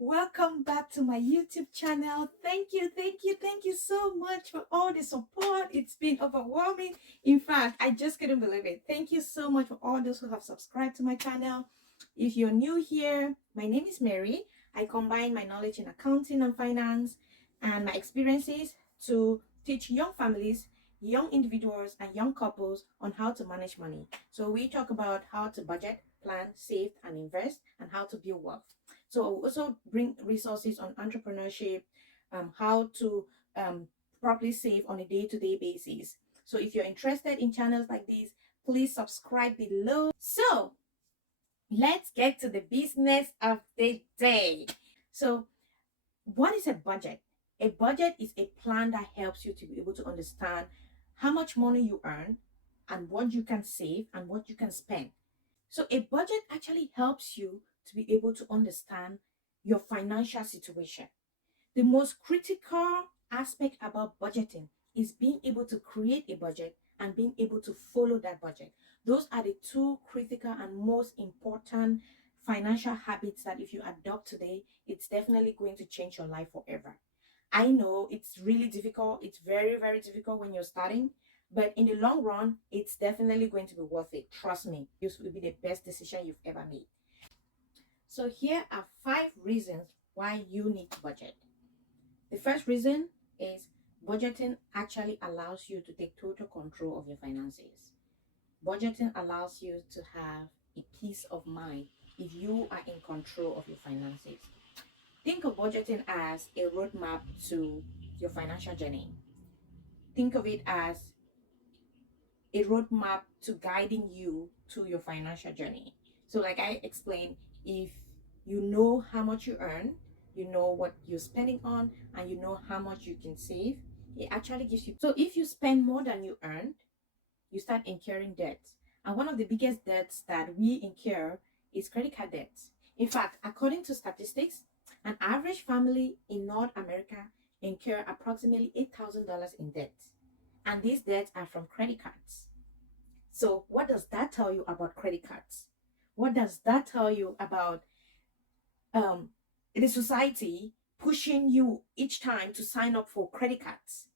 Welcome back to my YouTube channel. Thank you so much for all the support. It's been overwhelming. In fact, I just couldn't believe it. Thank you so much for all those who have subscribed to my channel. If you're new here, my name is Mary. I combine my knowledge in accounting and finance and my experiences to teach young families, young individuals, and young couples on how to manage money. So we talk about how to budget, plan, save, and invest, and how to build wealth. So I also bring resources on entrepreneurship, how to properly save on a day-to-day basis. So if you're interested in channels like these, please subscribe below. So let's get to the business of the day. So what is a budget? A budget is a plan that helps you to be able to understand how much money you earn and what you can save and what you can spend. So a budget actually helps you to be able to understand your financial situation. The most critical aspect about budgeting is being able to create a budget and being able to follow that budget. Those are the two critical and most important financial habits that if you adopt today, it's definitely going to change your life forever. I know it's really difficult. It's very, very difficult when you're starting, but in the long run, it's definitely going to be worth it. Trust me, this will be the best decision you've ever made. So here are 5 reasons why you need to budget. The first reason is budgeting actually allows you to take total control of your finances. Budgeting allows you to have a peace of mind if you are in control of your finances. Think of budgeting as a roadmap to your financial journey. Think of it as a roadmap to guiding you to your financial journey. So, like I explained, if you know how much you earn, you know what you're spending on, and you know how much you can save, it actually gives you. So, if you spend more than you earn, you start incurring debts. And one of the biggest debts that we incur is credit card debts. In fact, according to statistics, an average family in North America incur approximately $8,000 in debt. And these debts are from credit cards. So, what does that tell you about credit cards? What does that tell you about um, the society pushing you each time to sign up for credit cards?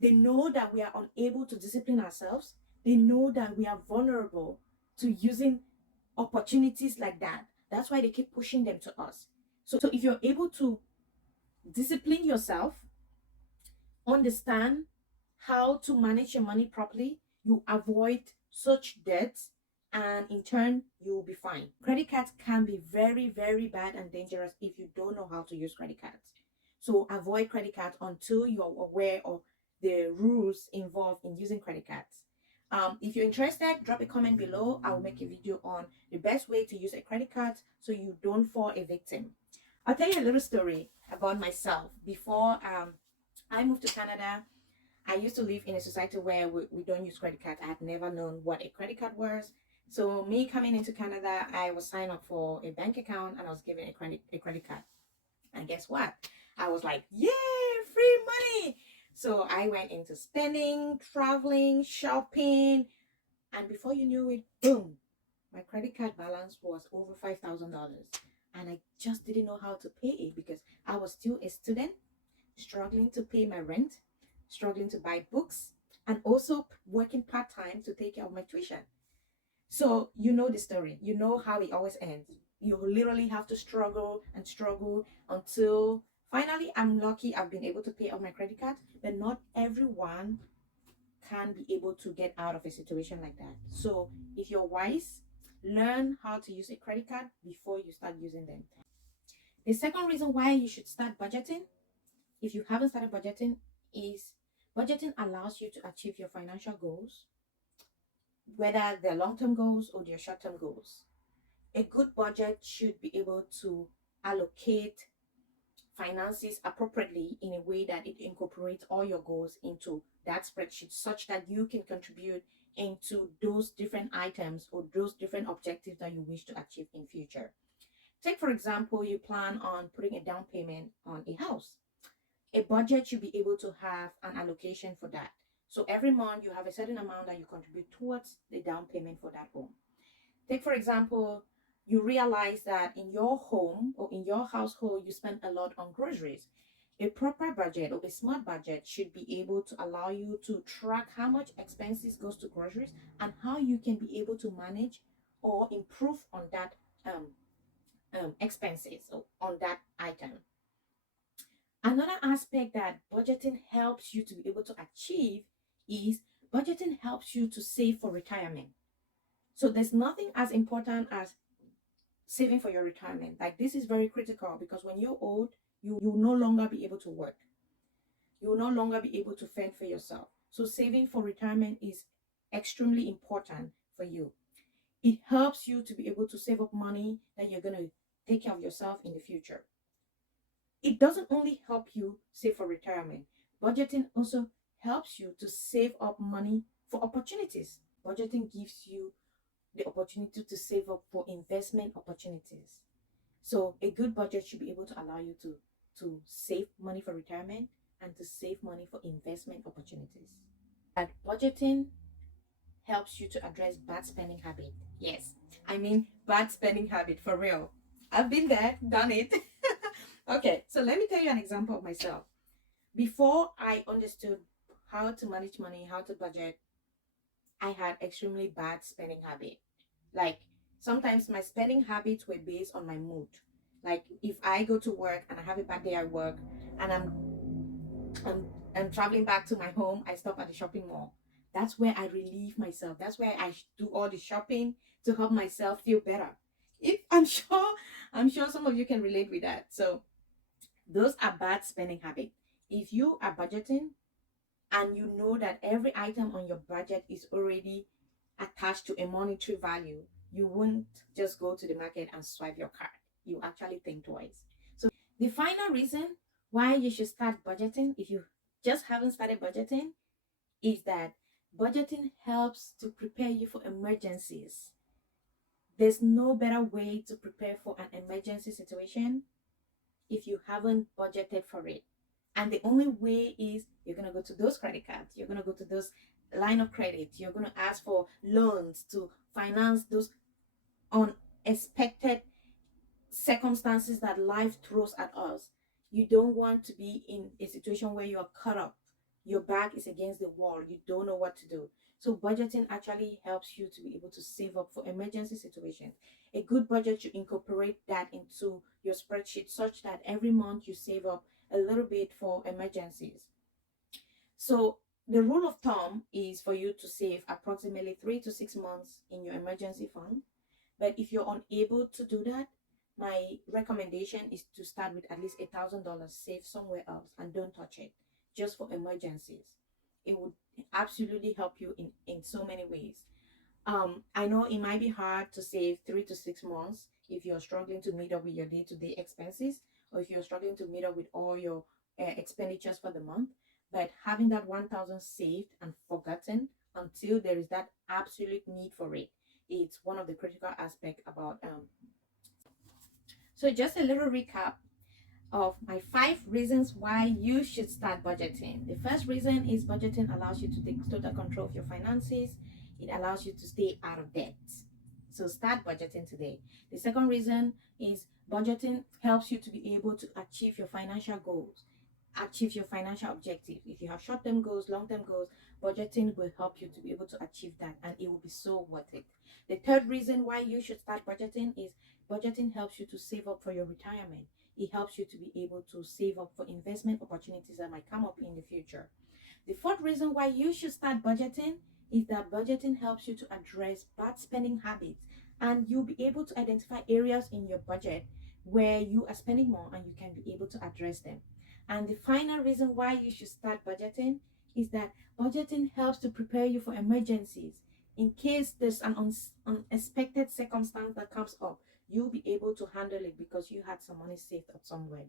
They know that we are unable to discipline ourselves. They know that we are vulnerable to using opportunities like that. That's why they keep pushing them to us. So if you're able to discipline yourself, understand how to manage your money properly, you avoid such debts, and in turn you will be fine. Credit cards can be very, very bad and dangerous if you don't know how to use credit cards. So avoid credit cards until you are aware of the rules involved in using credit cards. If you're interested, drop a comment below. I will make a video on the best way to use a credit card so you don't fall a victim. I'll tell you a little story about myself. Before I moved to Canada, I used to live in a society where we don't use credit cards. I had never known what a credit card was. So me coming into Canada, I was signed up for a bank account and I was given a credit card. And guess what? I was like, yay, free money. So I went into spending, traveling, shopping, and before you knew it, boom, my credit card balance was over $5,000. And I just didn't know how to pay it because I was still a student, struggling to pay my rent, struggling to buy books, and also working part-time to take care of my tuition. So you know the story. You know how it always ends. You literally have to struggle and struggle until finally I'm lucky I've been able to pay off my credit card, but not everyone can be able to get out of a situation like that. So if you're wise, learn how to use a credit card before you start using them. The second reason why you should start budgeting, if you haven't started budgeting, is budgeting allows you to achieve your financial goals, whether they're long-term goals or they're short-term goals. A good budget should be able to allocate finances appropriately in a way that it incorporates all your goals into that spreadsheet such that you can contribute into those different items or those different objectives that you wish to achieve in future. Take for example, you plan on putting a down payment on a house. A budget should be able to have an allocation for that. So every month you have a certain amount that you contribute towards the down payment for that home. Take for example, you realize that in your home or in your household, you spend a lot on groceries. A proper budget or a smart budget should be able to allow you to track how much expenses goes to groceries and how you can be able to manage or improve on that expenses or on that item. Another aspect that budgeting helps you to be able to achieve is budgeting helps you to save for retirement. So there's nothing as important as saving for your retirement. Like this is very critical because when you're old, you will no longer be able to work. You will no longer be able to fend for yourself. So saving for retirement is extremely important for you. It helps you to be able to save up money that you're going to take care of yourself in the future. It doesn't only help you save for retirement. Budgeting also helps you to save up money for opportunities. Budgeting gives you the opportunity to save up for investment opportunities. So a good budget should be able to allow you to save money for retirement and to save money for investment opportunities. That budgeting helps you to address bad spending habit. Yes, I mean bad spending habit for real. I've been there, done it. Okay, so let me tell you an example of myself. Before I understood how to manage money, how to budget, I had extremely bad spending habit. Like sometimes my spending habits were based on my mood. Like if I go to work and I have a bad day at work and I'm traveling back to my home, I stop at the shopping mall. That's where I relieve myself. That's where I do all the shopping to help myself feel better. If I'm sure some of you can relate with that. So those are bad spending habits. If you are budgeting and you know that every item on your budget is already attached to a monetary value, you won't just go to the market and swipe your card. You actually think twice. So the final reason why you should start budgeting, if you just haven't started budgeting, is that budgeting helps to prepare you for emergencies. There's no better way to prepare for an emergency situation if you haven't budgeted for it. And the only way is you're going to go to those credit cards, you're going to go to those line of credit, you're going to ask for loans to finance those unexpected circumstances that life throws at us. You don't want to be in a situation where you are caught up. Your back is against the wall. You don't know what to do. So budgeting actually helps you to be able to save up for emergency situations. A good budget should incorporate that into your spreadsheet such that every month you save up a little bit for emergencies. So the rule of thumb is for you to save approximately 3 to 6 months in your emergency fund. But if you're unable to do that, my recommendation is to start with at least $1,000 saved somewhere else and don't touch it, just for emergencies. It would absolutely help you in so many ways. I know it might be hard to save 3 to 6 months if you're struggling to meet up with your day-to-day expenses, or if you're struggling to meet up with all your expenditures for the month. But having that 1,000 saved and forgotten until there is that absolute need for it, it's one of the critical aspects about. So just a little recap of my 5 reasons why you should start budgeting. The first reason is budgeting allows you to take total control of your finances. It allows you to stay out of debt. So start budgeting today. The second reason is budgeting helps you to be able to achieve your financial goals, achieve your financial objectives. If you have short-term goals, long-term goals, budgeting will help you to be able to achieve that, and it will be so worth it. The third reason why you should start budgeting is budgeting helps you to save up for your retirement. It helps you to be able to save up for investment opportunities that might come up in the future. The fourth reason why you should start budgeting is that budgeting helps you to address bad spending habits, and you'll be able to identify areas in your budget where you are spending more and you can be able to address them. And the final reason why you should start budgeting is that budgeting helps to prepare you for emergencies. In case there's an unexpected circumstance that comes up, you'll be able to handle it because you had some money saved up somewhere.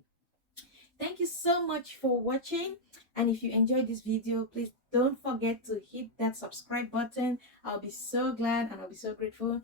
Thank you so much for watching, and if you enjoyed this video, please don't forget to hit that subscribe button. I'll be so glad and I'll be so grateful